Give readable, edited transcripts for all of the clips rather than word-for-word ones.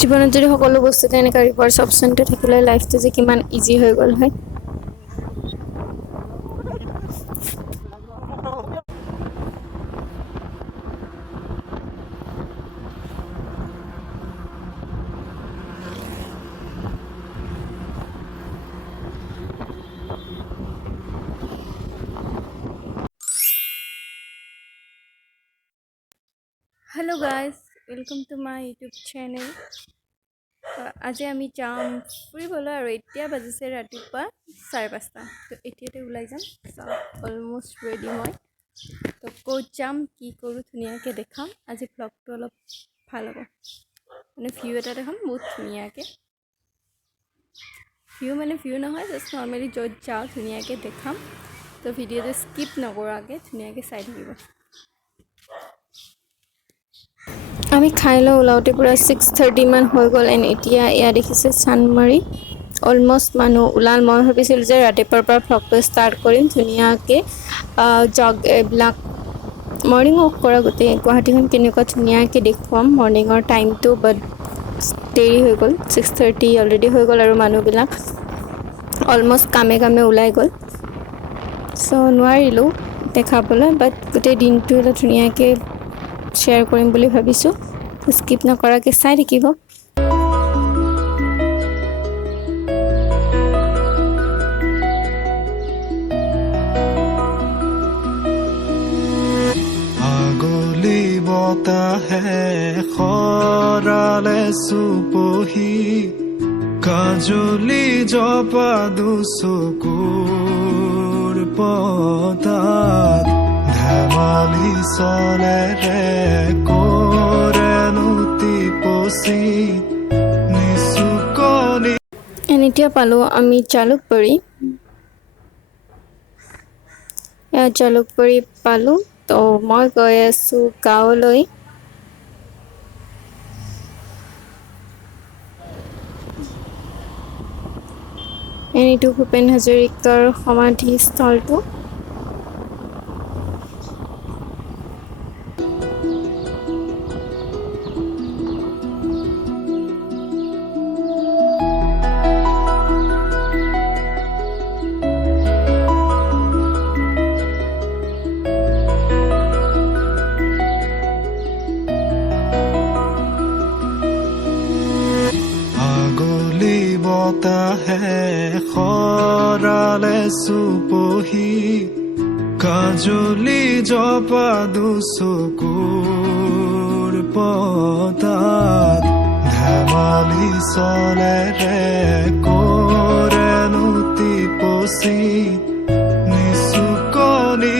জীৱনত যদি সকলো বস্তুতে এনেকুৱা ৰিভাৰ্ছ অপশ্যনটো থাকিলে লাইফটো যে কিমান ইজি হৈ গ'ল হয়। Hello' guys, welcome to my YouTube channel. আজি আমি যাম ফুৰিবলৈ আৰু এতিয়া বাজিছে ৰাতিপুৱা 5:30। তো এতিয়াতে ওলাই যাম। অলমষ্ট ৰেডি মই। তো ক'ত যাম, কি কৰোঁ ধুনীয়াকৈ দেখাম। আজি ব্লগটো অলপ ভাল হ'ব, মানে ভিউ এটা দেখাম বহুত ধুনীয়াকৈ। ভিউ নহয়, জাষ্ট নৰ্মেলি য'ত যাওঁ ধুনীয়াকৈ দেখাম। তো ভিডিঅ'টো স্কিপ নকৰাকৈ ধুনীয়াকৈ চাই থাকিব। আমি খাই লৈ ওলাওঁতে পূৰা 6:30 মান হৈ গ'ল। এণ্ড এতিয়া এয়া দেখিছে চানমাৰি। অলমষ্ট মানুহ ওলাল। মই ভাবিছিলোঁ যে ৰাতিপুৱাৰ পৰা ভ্লগটো ষ্টাৰ্ট কৰিম ধুনীয়াকৈ এইবিলাক মৰ্ণিং ৱাক কৰা গোটেই গুৱাহাটীখন কেনেকুৱা ধুনীয়াকৈ দেখুৱাম মৰ্ণিঙৰ টাইমটো, বাট দেৰি হৈ গ'ল। 6:30 অলৰেডি হৈ গ'ল আৰু মানুহবিলাক অলমষ্ট কামে ওলাই গ'ল। চ' নোৱাৰিলোঁ দেখাবলৈ, বাট গোটেই দিনটো এটা ধুনীয়াকৈ শ্বেয়াৰ কৰিম বুলি ভাবিছোঁ। স্কিপ নকৰাকৈ চাই থাকিব। আগলি বতাহে খৰালে চুপহি, কাজলি জপা দুচকুৰ পতাত, ধেমালি চলেৰে কৰেনো টিপচি নিচুকনি। এতিয়া পালোঁ আমি জালুকবাৰী। জালুকবাৰী পালোঁ। তো মই গৈ আছোঁ গাঁৱলৈ। এইটো ভূপেন হাজৰিকাৰ সমাধিস্থলটো। বতাহে খৰালে চুপহি, কাজলি জপা দুচকুৰ পতাত, ধেমালি চলেৰে কৰেনো টিপচি নিচুকনি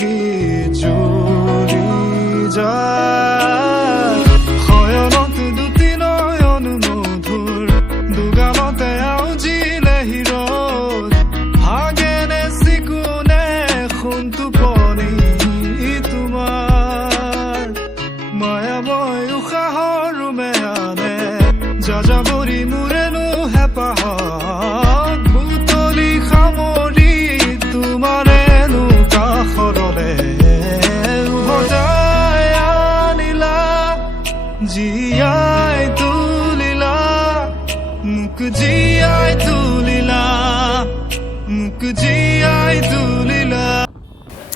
গীত জুৰি যায়। শয়নত দুটি নয়ন মধুৰ, দুগালতে আউজিলে হিৰদ, ভাগেনে চিকুনে সোণটোপনি তোমাৰ। মায়াময় উশাহৰ মেয়ানে যাযাবৰী মোৰেনো হেঁপাহত, বুটলি সামৰি তোমাৰেনো কাষৰলে উভতাই আনিলা, জীয়াই তুলিলা মোক, জীয়াই তুলিলা মোক, জীয়াই তুলিলা।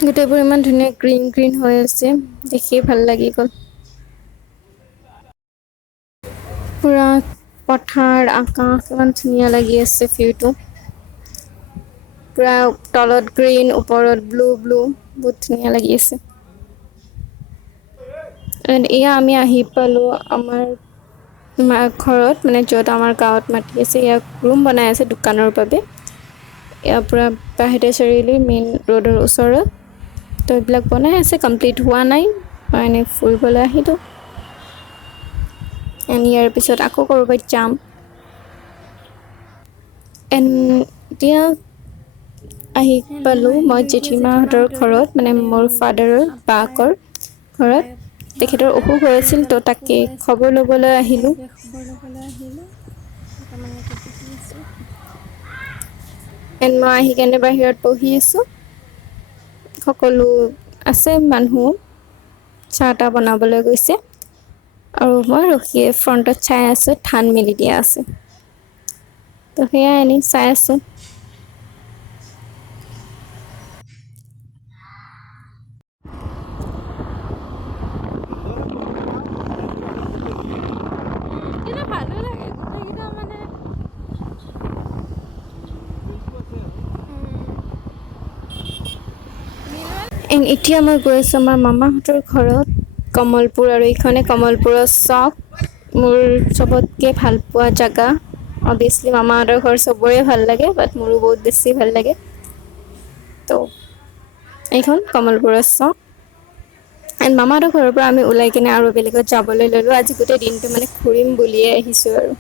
গোটেইবোৰ ইমান ধুনীয়া গ্ৰীণ হৈ আছে, দেখিয়ে ভাল লাগি গ'ল। পুৰা পথাৰ আকাশ ইমান ধুনীয়া লাগি আছে ভিউটো। পুৰা তলত গ্ৰীণ, ওপৰত ব্লু বহুত ধুনীয়া লাগি আছে। এণ্ড এয়া আমি আহি পালোঁ আমাৰ ঘৰত, মানে য'ত আমাৰ গাঁৱত মাতি আছে। ইয়াক ৰুম বনাই আছে দোকানৰ বাবে। ইয়াৰ পৰা বাহিৰে চাৰিআলি মেইন ৰোডৰ ওচৰত। তো এইবিলাক বনাই আছে, কমপ্লিট হোৱা নাই। মই এনেই ফুৰিবলৈ আহিলোঁ। এণ্ড ইয়াৰ পিছত আকৌ ক'ৰবাত যাম। এণ্ড এতিয়া আহি পালোঁ মই জেঠীমাহঁতৰ ঘৰত, মানে মোৰ ফাদাৰৰ বাকৰ ঘৰত। তেখেতৰ অসুখ হৈ আছিল, তো তাকে খবৰ ল'বলৈ আহিলোঁ। এণ্ড মই আহি কেনে বাহিৰত বহি আছোঁ। সকলো আছে মানুহ, চাহ তাহ বনাবলৈ গৈছে। আৰু মই ৰখিয়ে ফ্ৰণ্টত চাই আছোঁ, ধান মেলি দিয়া আছে। তো সেয়াই এনেই চাই আছোঁ। এতিয়া মই গৈ আছোঁ আমাৰ মামাহঁতৰ ঘৰত, কমলপুৰ, আৰু এইখনে কমলপুৰৰ চক, মোৰ চবতকৈ ভাল পোৱা জেগা। অভিয়াছলি মামাহঁতৰ ঘৰ চবৰে ভাল লাগে, বাট মোৰো বহুত বেছি ভাল লাগে। তো এইখন কমলপুৰৰ চক। এণ্ড মামাহঁতৰ ঘৰৰ পৰা আমি ওলাই কিনে আৰু বেলেগত যাবলৈ ল'লোঁ। আজি গোটেই দিনটো মানে ঘূৰিম বুলিয়ে আহিছোঁ আৰু।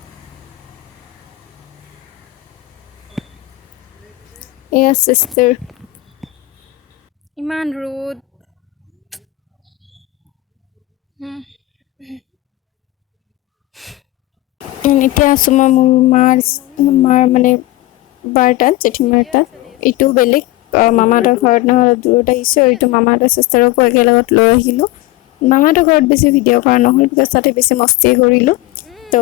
এয়া চিষ্টাৰ। ইমান ৰ'দ। এতিয়া আছোঁ মই মোৰ মাৰ মানে বাৰ তাত, জেঠীমাৰ তাত। এইটো বেলেগ মামাহঁতৰ ঘৰত নহয়, দূৰত আহিছোঁ। আৰু এইটো মামাহঁতৰ চিষ্টাৰকো একেলগত লৈ আহিলোঁ। মামাহঁতৰ ঘৰত বেছি ভিডিঅ' কৰা নহ'ল, বিকজ তাতে বেছি মস্তি কৰিলোঁ। তো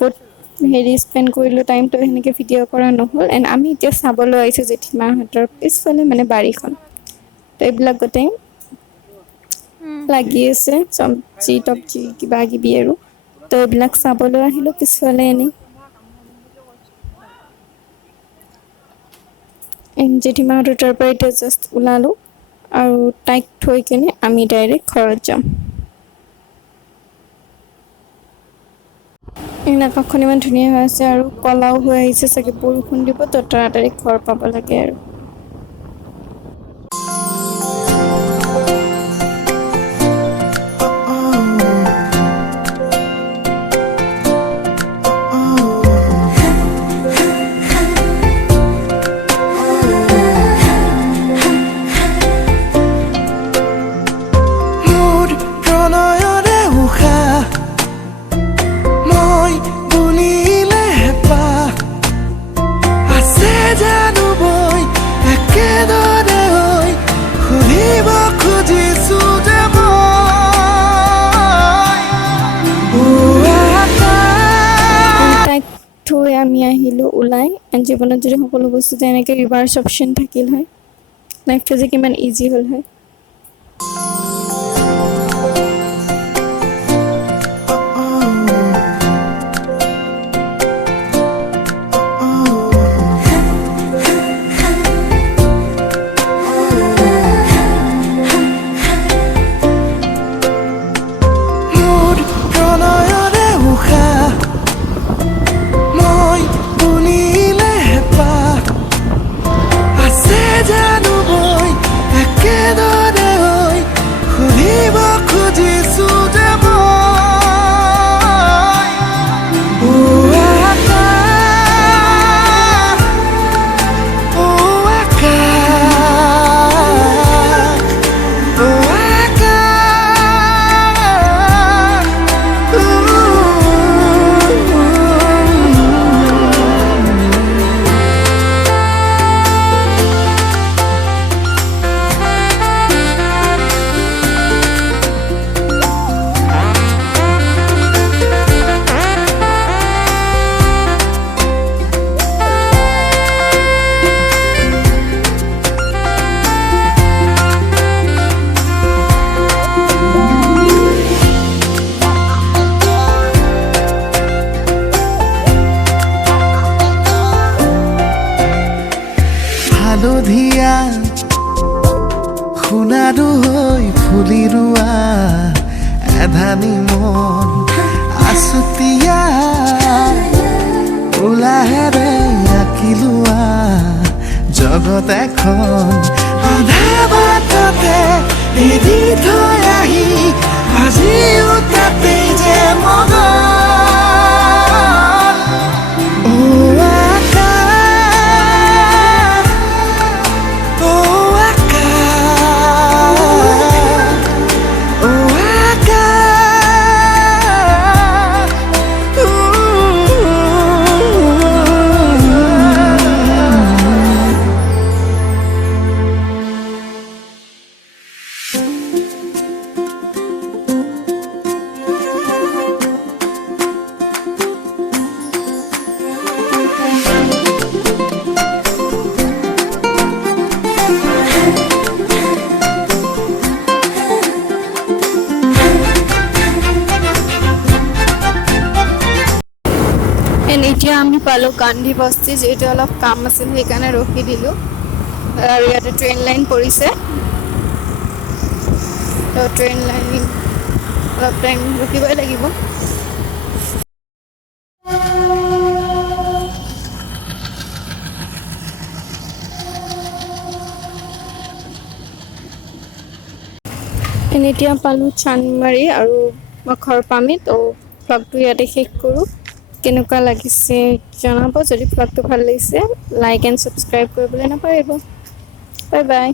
বহুত স্পেণ্ড কৰিলোঁ টাইমটো, সেনেকৈ ভিডিঅ' কৰা নহ'ল। এণ্ড আমি এতিয়া চাবলৈ আহিছোঁ জেঠীমাহঁতৰ পিছফালে মানে বাৰীখন। তো এইবিলাক গোটেই লাগি আছে, চব্জি কিবা কিবি আৰু। তো এইবিলাক চাবলৈ আহিলোঁ পিছফালে এনেই। জেঠীমাহঁতৰ তাৰ পৰা এতিয়া জাষ্ট ওলালোঁ, আৰু তাইক থৈ কিনে আমি ডাইৰেক্ট ঘৰত যাম। আকাশখন ইমান ধুনীয়া হৈ আছে, আৰু ক'লাও হৈ আহিছে, চাগে বৰষুণ দিব। তো তাড়াতাড়ি ঘৰ পাব লাগে আৰু। মোৰ প্ৰণয়ৰে উশাহ মই বুলিলে হেঁপাহ আছে জানো বৈ একেদৰে হৈ সুধিব খুজিছো যে তাইক থৈ আমি আহিলোঁ ওলাই। এণ্ড জীৱনত যদি সকলো বস্তুতে এনেকৈ ৰিভাৰ্ছ অপশ্যন থাকিল হয়, লাইফটো যে কিমান ইজি হ'ল হয়। মোৰ প্ৰণয়ৰে উশাহ মই বুলিলে হেঁপাহ আছে জানো বৈ একেদৰে হৈ সুধিব খুজিছো যে হালধীয়া সোণাৰু হৈ ফুলি ৰোৱা এধানি মন আছুতীয়া উলাহেৰে আঁকি লোৱা জগত এখন আধা বাটতে এৰি থৈ আহি আজিও তাতে যে মগন এতিয়া আমি পালোঁ গান্ধী বস্তি, যিহেতু অলপ কাম আছিল সেইকাৰণে ৰখি দিলোঁ। আৰু ইয়াতে ট্ৰেইন লাইন পৰিছে, তো ট্ৰেইন লাইন অলপ টাইম ৰখিবই লাগিব। এতিয়া পালোঁ চান্দমাৰি আৰু মই ঘৰ পামেই, তো ভ্লগটো ইয়াতে শেষ কৰোঁ। কেনেকুৱা লাগিছে জনাব। যদি ভ্লগটো ভাল লাগিছে লাইক এণ্ড ছাবস্ক্ৰাইব কৰিবলৈ নাপাহৰিব। Bye bye.